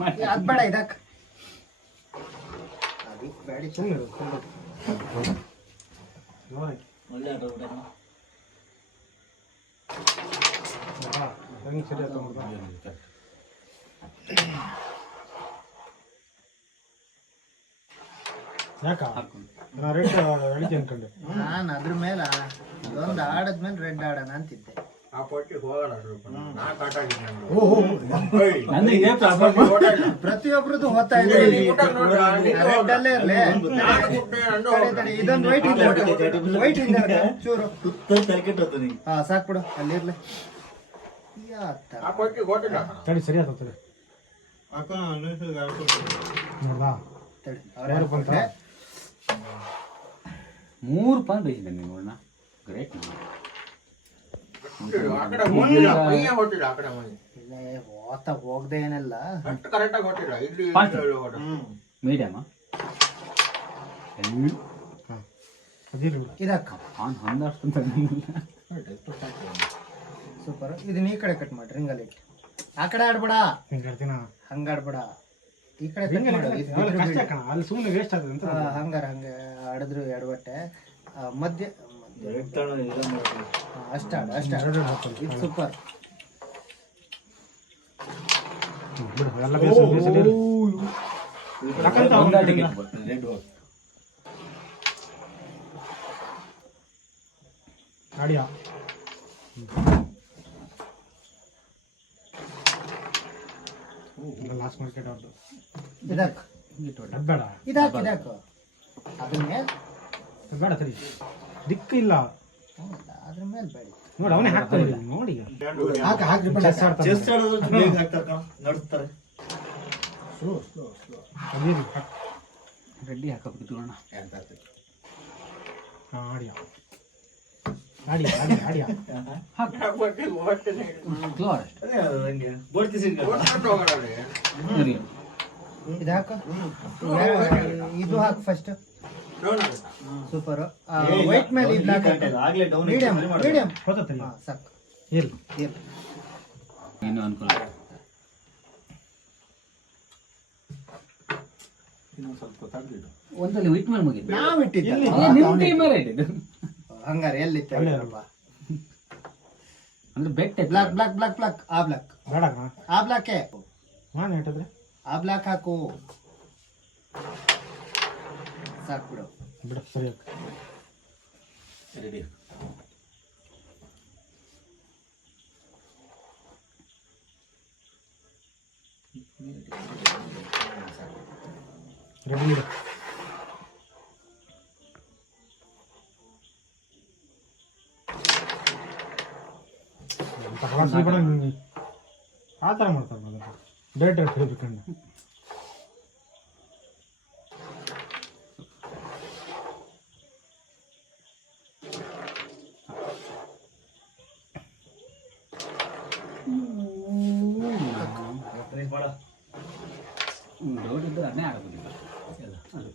ಅದು ಬೇಡ ಇದಕ್ಕೆ ಬೇಡ ಸುಮ್ಮನೆ ಒಳ್ಳೆ ಆಟ ಊಟ ಸರಿ ಆಯ್ತು ಯಾಕ ನಾ ರೆಡ್ ಹೇಳಿದ್ದೆ ಅನ್ಕೊಂಡೆ. ನಾನು ಅದ್ರ ಮೇಲೆ ಅದೊಂದು ಆಡದ್ಮೇಲೆ ರೆಡ್ ಆಡೋಣ ಅಂತಿದ್ದೆ. ಪ್ರತಿಯೊಬ್ಬರದ್ದು ಹೋಗ್ತಾ ಇದೆ. ರೆಡ್ ಅಲ್ಲೇ ಇರ್ಲಿ. ಇದೊಂದು ವೈಟ್ ಇಂದ ಚೂರು ಹಾ ಸಾಕ್ಬಿಡು ಅಲ್ಲಿರ್ಲಿ. ತಡಿ ಸರಿ ಆಯ್ತು ನೋಡ್ದಾ ಮೂರು ಪಾನ್ ಬೇಯಿಸಿದ್ದೆ ನೀವು ನೋಡೋಣ ಗ್ರೇಟ್ ಹೋಗದೆ ಏನೆಲ್ಲ ಮೀಡಿಯಮ ಇದಕ್ಕ ಪಾನ್ ಹಂದಷ್ಟು ಸೂಪರ್. ಇದನ್ನ ಈ ಕಡೆ ಕಟ್ ಮಾಡಿ ರಿಂಗಲ್ಲಿ ಇಟ್ಟು ಆ ಕಡೆ ಆಡ್ಬೇಡ, ಹಂಗ ಆಡ್ಬೇಡ, ಈ ಕಡೆ ಅಲ್ಲಿ ಸುಮ್ಮನೆ ವೇಸ್ಟ್ ಆಗ್ತದೆ ಅಂತ ಹಂಗಾರ ಹಂಗೆ ಆಡಿದ್ರು ಎಡವಟ್ಟೆ ಮಧ್ಯ ಅಷ್ಟ ಇದು ಸೂಪರ್. ಆಡಿಯಾ ಲಾಸ್ಟ್ ಮಾರ್ಕೆಟ್ ಅವ್ರದ್ದು ಇದಕ್ಕೆ ಬೇಡ ಇದಕ್ಕೆ ಅದ್ರ ಮೇಲೆ ಬೇಡ ಸರಿ ದಿಕ್ಕು ಇಲ್ಲ ಅದ್ರ ಮೇಲೆ ಬೇಡ ನೋಡಿ ಅವನೇ ಹಾಕ್ತಾನೆ ನೋಡಿ ರೆಡ್ಡಿ ಹಾಕಬೇಕು ನೋಡೋಣ ಆಡಿಯಾ ಆಡಿಯಾ ಆಡಿಯಾ ಆಡಿಯಾ ಇದು ಹಾಕು, ಇದು ಹಾಕು ಫಸ್ಟ್. ಸೂಪರ್. ವೈಟ್ ಮೇಲೆ ಮೀಡಿಯಂ ಮೀಡಿಯಂ ಸಾಕು. ಇನ್ನು ಅನುಕೂಲ ಒಂದಲ್ಲಿ ವೈಟ್ ಮೇಲೆ ಮುಗಿದ್ದು ನಾವು ಇಟ್ಟಿದ್ದೆ ಹಂಗಾರ ಎಲ್ಲಿತ್ತು ಅಂದ್ರೆ ಬೆಟ್ಟ ಬ್ಲಾಕ್ ಬ್ಲಾಕ್ ಬ್ಲಾಕ್ ಬ್ಲಾಕ್ ಆ ಬ್ಲಾಕ್ ಬೇಡ ಆ ಬ್ಲಾಕೆ ನಾನು ಇಟ್ಟಿದ್ರೆ ಆ ಬ್ಲಾಕ್ ಹಾಕು ಸಾಕು ಬಿಡು ಬಿಡ ಸರಿ ರೆಡಿ ರೆಡಿ ಆ ಥರ ಮಾಡ್ತಾರೆ ಡೈರೆಕ್ಟ್ ಹೇಳ್ಬೇಕಂಡು ಡೌಟ್ ಇದ್ದರೆ ಅದನ್ನೇ ಆಡೋದಿಲ್ಲ ಎಲ್ಲ ಅದು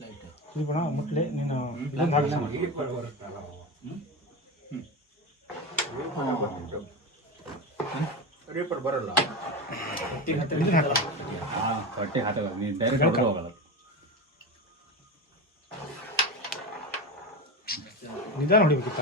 ಲೈಟ್ ಇದು ಬೇಡ ಮುಟ್ಲೆ ನೀನು ಬರಲ್ಲ ಹೊಟ್ಟೆ ಹಾಕಲ್ಲ ನೀನು ಡೈರೆಕ್ಟ್ ಹೋಗಲ್ಲ ನಿಧಾನ ಹೊಡಿಬೇಕಿತ್ತ